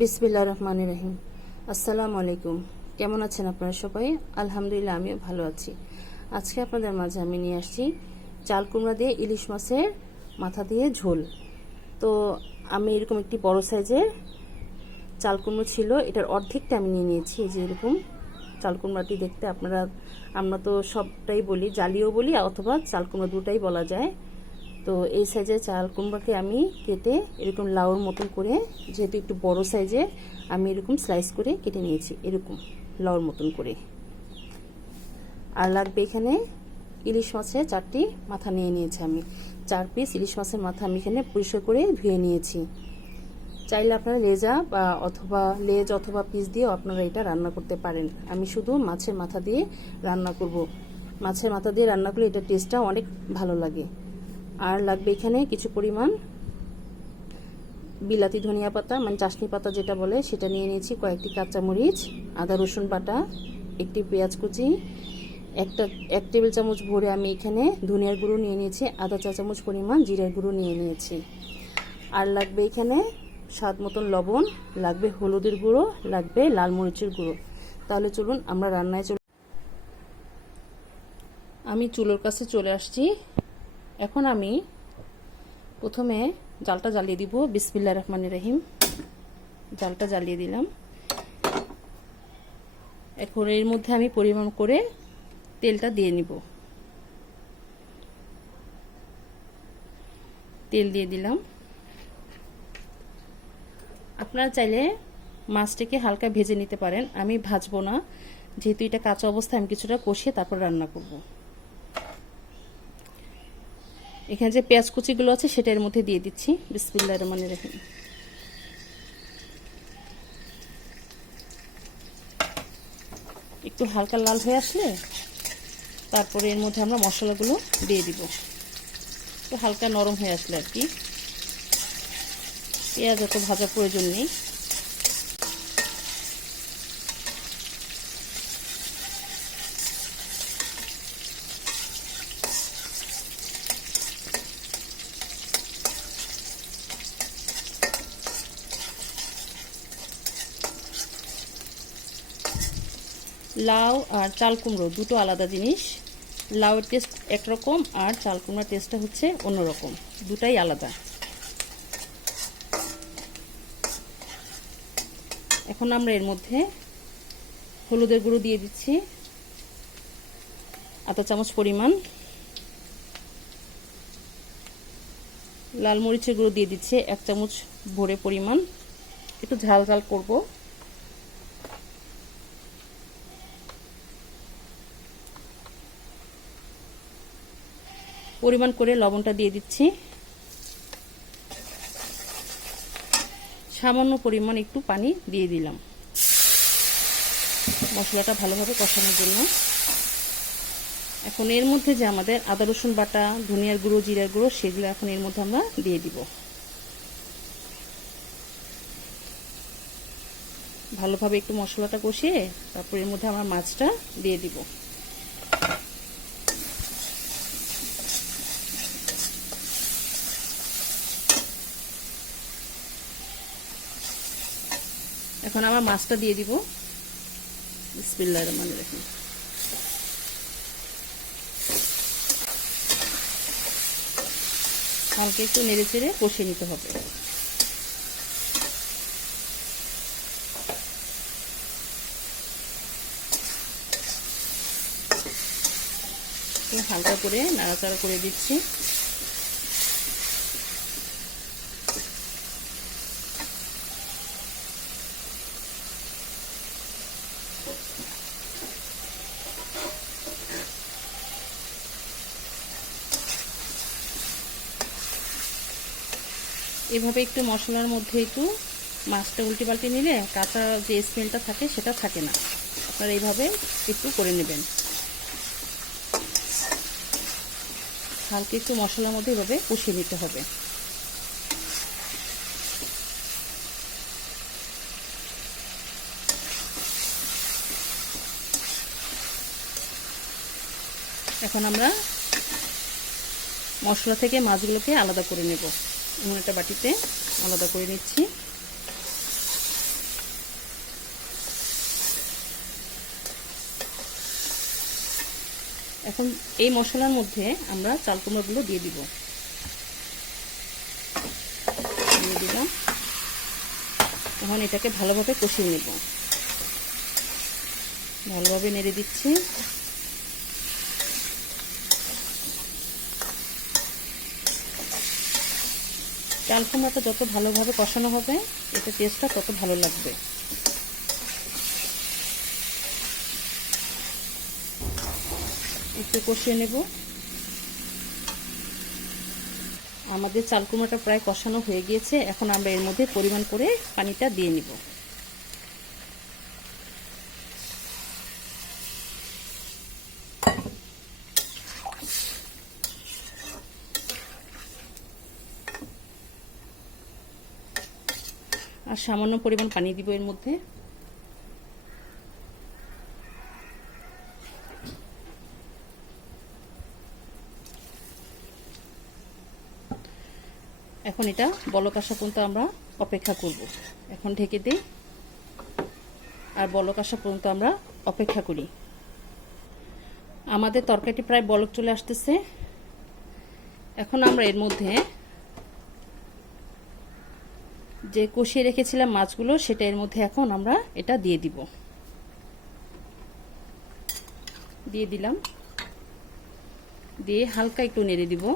বিসমিল্লাহির রহমানির রহিম। আসসালামু আলাইকুম। কেমন আছেন আপনারা সবাই? আলহামদুলিল্লাহ, আমিও ভালো আছি। আজকে আপনাদের মাঝে আমি নিয়ে আসছি চাল কুমড়া দিয়ে ইলিশ মাছের মাথা দিয়ে ঝোল। তো আমি এরকম একটি বড় সাইজের চাল কুমড়ো ছিল, এটার অর্ধেকটা আমি নিয়ে নিয়েছি। এই যে এরকম চাল কুমড়াটি দেখতে আমরা তো সবটাই বলি, জালিও বলি অথবা চাল কুমড়া দুটাই বলা যায়। তো এই সাইজের চাল কুমড়াকে আমি কেটে এরকম লাউর মতন করে, যেহেতু একটু বড় সাইজে, আমি এরকম স্লাইস করে কেটে নিয়েছি এরকম লাউর মতন করে। আর লাগবে এখানে ইলিশ মাছের 4টি মাথা নিয়ে নিয়েছি আমি। 4 পিস ইলিশ মাছের মাথা আমি এখানে পরিষ্কার করে ধুয়ে নিয়েছি। চাইলে আপনারা লেজ অথবা পিস দিয়েও আপনারা এটা রান্না করতে পারেন। আমি শুধু মাছের মাথা দিয়ে রান্না করব। মাছের মাথা দিয়ে রান্না করলে এটার টেস্টটা অনেক ভালো লাগে। আর লাগবে এখানে কিছু পরিমাণ বিলাতি ধনিয়া পাতা, মানে চাশনি পাতা যেটা বলে, সেটা নিয়ে নিয়েছি। কয়েকটি কাঁচামরিচ, আদা রসুন বাটা, একটি পেঁয়াজ কুচি, এক টেবিল চামচ ভরে আমি এখানে ধনিয়ার গুঁড়ো নিয়ে নিয়েছি। আধা চা চামচ পরিমাণ জিরার গুঁড়ো নিয়ে নিয়েছি। আর লাগবে এখানে স্বাদ মতন লবণ, লাগবে হলুদের গুঁড়ো, লাগবে লাল মরিচের গুঁড়ো। তাহলে চলুন আমরা রান্নায় আমি চুলোর কাছে চলে আসছি। এখন আমি প্রথমে জালটা জ্বালিয়ে দিব। বিসমিল্লাহির রহমানির রহিম। জালটা জ্বালিয়ে দিলাম। এখন এর মধ্যে আমি পরিমাণ করে তেলটা দিয়ে নিব। তেল দিয়ে দিলাম। আপনারা চাইলে মাছটাকে হালকা ভেজে নিতে পারেন, আমি ভাজবো না, যেহেতু এটা কাঁচা অবস্থায় আমি কিছুটা কষিয়ে তারপর রান্না করব। এখানে যে পেঁয়াজ কুচিগুলো আছে সেটা এর মধ্যে দিয়ে দিচ্ছি। বিসমিল্লাহির রহমানির রহিম। একটু হালকা লাল হয়ে আসলে তারপরে এর মধ্যে আমরা মশলাগুলো দিয়ে দিব। একটু হালকা নরম হয়ে আসলে আর কি, পেঁয়াজ অত ভাজার প্রয়োজন নেই। লাউ আর চাল কুমড়ো দুটো আলাদা জিনিস। লাউয়ের টেস্ট একরকম আর চাল কুমড়ার টেস্টটা হচ্ছে অন্যরকম, দুটাই আলাদা। এখন আমরা এর মধ্যে হলুদের গুঁড়ো দিয়ে দিচ্ছি আধা চামচ পরিমাণ, লাল মরিচের গুঁড়ো দিয়ে দিচ্ছি 1 চামচ ভরে পরিমাণ। একটু ঝাল ঝাল করব। পরিমাণ করে লবণটা দিয়ে দিচ্ছি। সামান্য পরিমাণ একটু পানি দিয়ে দিলাম মশলাটা ভালোভাবে কষানোর জন্য। এখন এর মধ্যে যে আমাদের আদা রসুন বাটা, ধনিয়ার গুঁড়ো, জিরার গুঁড়ো, সেগুলো এখন এর মধ্যে আমরা দিয়ে দিব। ভালোভাবে একটু মশলাটা কষিয়ে তারপর এর মধ্যে আমরা মাছটা দিয়ে দিব। এখন আমরা মাছটা দিয়ে দিব। বিসমিল্লাহির রহমানির রহিম। হালকা একটু নেড়ে চেড়ে কষিয়ে নিতে হবে। হালকা করে নাড়াচাড়া করে দিচ্ছি। এভাবে একটু মশলার মধ্যে একটু মাছটা উল্টে পাল্টে নিলে কাঁচা যে স্মেলটা থাকে সেটা থাকে না। আপনারা এইভাবে একটু করে নেবেন। হালকা একটু মশলার মধ্যে এভাবে কষিয়ে নিতে হবে। এখন আমরা মশলা থেকে মাছগুলোকে আলাদা করে নেব। এমন একটা বাটিতে আলাদা করে নিচ্ছি। এখন এই মশলার মধ্যে আমরা চাল কুমড়াগুলো দিয়ে দিব। দিয়ে দিলাম। এখন এটাকে ভালোভাবে কষিয়ে নেব। ভালোভাবে নেড়ে দিচ্ছি। চাল কুমড়াটা যত ভালোভাবে কষানো হবে এটা টেস্টটা তত ভালো লাগবে। একটু কষিয়ে নেব। আমাদের চাল কুমড়াটা প্রায় কষানো হয়ে গিয়েছে। এখন আমরা এর মধ্যে পরিমাণ করে পানিটা দিয়ে নিব। আর সামান্য পরিমাণ পানি দিব এর মধ্যে। এখন এটা বলক আসা পর্যন্ত আমরা অপেক্ষা করব। এখন ঢেকে দিই আর বলক আসা পর্যন্ত আমরা অপেক্ষা করি। আমাদের তরকারিটি প্রায় বলক চলে আসতেছে। এখন আমরা এর মধ্যে যে কষিয়ে রেখেছিলাম মাছগুলো সেটা এর মধ্যে এখন আমরা এটা দিয়ে দিব। দিয়ে দিলাম। দিয়ে হালকা একটু নেড়ে দিব।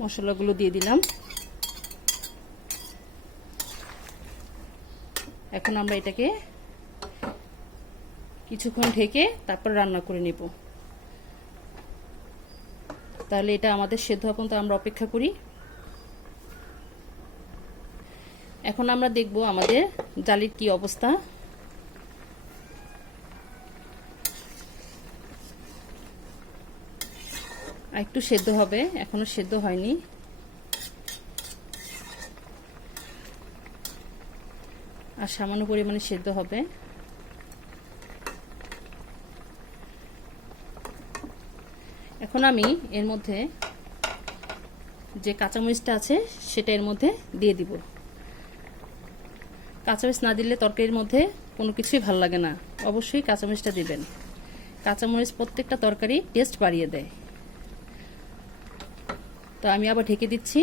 মশলাগুলো দিয়ে দিলাম। এখন আমরা এটাকে কিছুক্ষণ ঢেকে তারপর রান্না করে নেব। তাহলে এটা আমাদের সেদ্ধ হওয়া পর্যন্ত আমরা অপেক্ষা করি। এখন আমরা দেখব আমাদের জালির কি অবস্থা। একটু সেদ্ধ হবে, এখনো সেদ্ধ হয়নি। আর সামান্য পরিমাণে সেদ্ধ হবে। এখন আমি এর মধ্যে যে কাঁচামরিচটা আছে সেটা এর মধ্যে দিয়ে দিব। কাঁচামরিচ না দিলে তরকারির মধ্যে কোনো কিছুই ভালো লাগে না। অবশ্যই কাঁচামরিচটা দিবেন। কাঁচামরিচ প্রত্যেকটা তরকারি টেস্ট বাড়িয়ে দেয়। তো আমি আবার ঢেকে দিচ্ছি।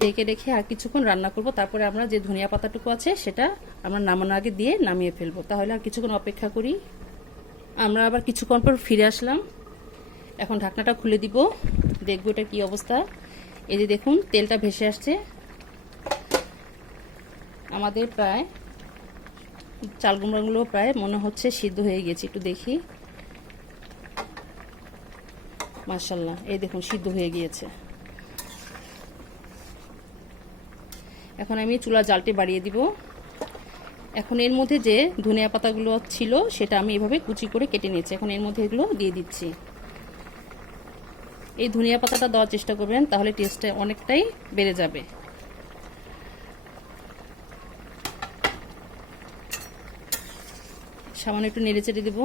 ঢেকে রেখে আর কিছুক্ষণ রান্না করব। তারপরে আমরা যে ধনিয়া পাতাটুকু আছে সেটা আমরা নামানোর আগে দিয়ে নামিয়ে ফেলবো। তাহলে আর কিছুক্ষণ অপেক্ষা করি। আমরা আবার কিছুক্ষণ পর ফিরে আসলাম। এখন ঢাকনাটা খুলে দিব। দেখব এটা কি অবস্থা। এই যে দেখুন তেলটা ভেসে আসছে। আমাদের প্রায় চাল কুমড়াগুলো প্রায় মনে হচ্ছে সিদ্ধ হয়ে গেছে। একটু দেখি। মাশাআল্লাহ, এই দেখুন সিদ্ধ হয়ে গিয়েছে। এখন আমি চুলা জালটি বাড়িয়ে দিব। এখন এর মধ্যে যে ধনিয়া পাতাগুলো ছিল সেটা আমি এভাবে কুচি করে কেটে নিয়েছি। এখন এর মধ্যে এগুলো দিয়ে দিচ্ছি। এই ধনিয়া পাতাটা দেওয়ার চেষ্টা করবেন, তাহলে টেস্টটা অনেকটাই বেড়ে যাবে। সামান্য একটু নেড়ে চেড়ে দেব।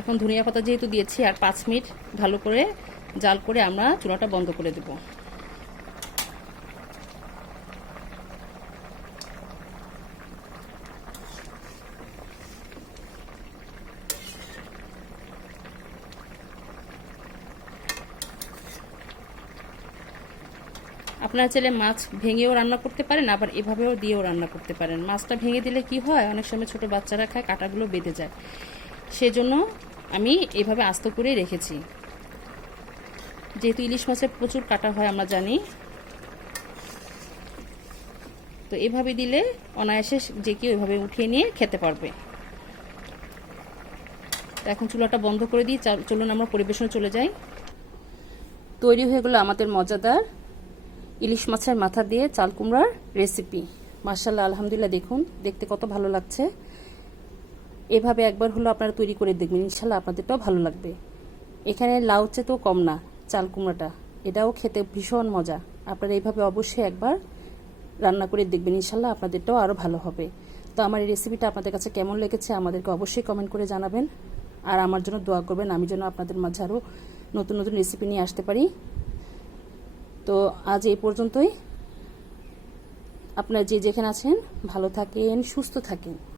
এখন ধনিয়া পাতা যেহেতু দিয়েছি আর 5 মিনিট ভালো করে জাল করে আমরা চুলাটা বন্ধ করে দেব। আপনারা চাইলে মাছ ভেঙেও রান্না করতে পারেন, আবার এভাবেও দিয়েও রান্না করতে পারেন। মাছটা ভেঙে দিলে কি হয়, অনেক সময় ছোট বাচ্চারা খায়, কাঁটাগুলো বেঁধে যায়। সেজন্য আমি এভাবে আস্ত করে রেখেছি। যেহেতু ইলিশ মাছে প্রচুর কাটা হয় আমরা জানি, তো এভাবে দিলে অনায়াসে যে কেউ এভাবে উঠিয়ে নিয়ে খেতে পারবে। এখন চুলাটা বন্ধ করে দিই। চলুন আমরা পরিবেশনে চলে যাই। তৈরি হয়ে গেল আমাদের মজাদার ইলিশ মাছের মাথা দিয়ে চাল কুমড়ার রেসিপি। মাশাআল্লাহ, আলহামদুলিল্লাহ, দেখুন দেখতে কত ভালো লাগছে। এভাবে একবার হলো আপনারা তৈরি করে দেখবেন, ইনশাআল্লাহ আপনাদেরটাও ভালো লাগবে। এখানে লাউ চেয়েও কম না চাল কুমড়াটা, এটাও খেতে ভীষণ মজা। আপনারা এইভাবে অবশ্যই একবার রান্না করে দেখবেন, ইনশাআল্লাহ আপনাদেরটাও আরও ভালো হবে। তো আমার এই রেসিপিটা আপনাদের কাছে কেমন লেগেছে আমাদেরকে অবশ্যই কমেন্ট করে জানাবেন। আর আমার জন্য দোয়া করবেন, আমি যেন আপনাদের মাঝে আরও নতুন নতুন রেসিপি নিয়ে আসতে পারি। তো আজ এই পর্যন্তই। আপনারা যে যেখানে আছেন ভালো থাকেন, সুস্থ থাকেন।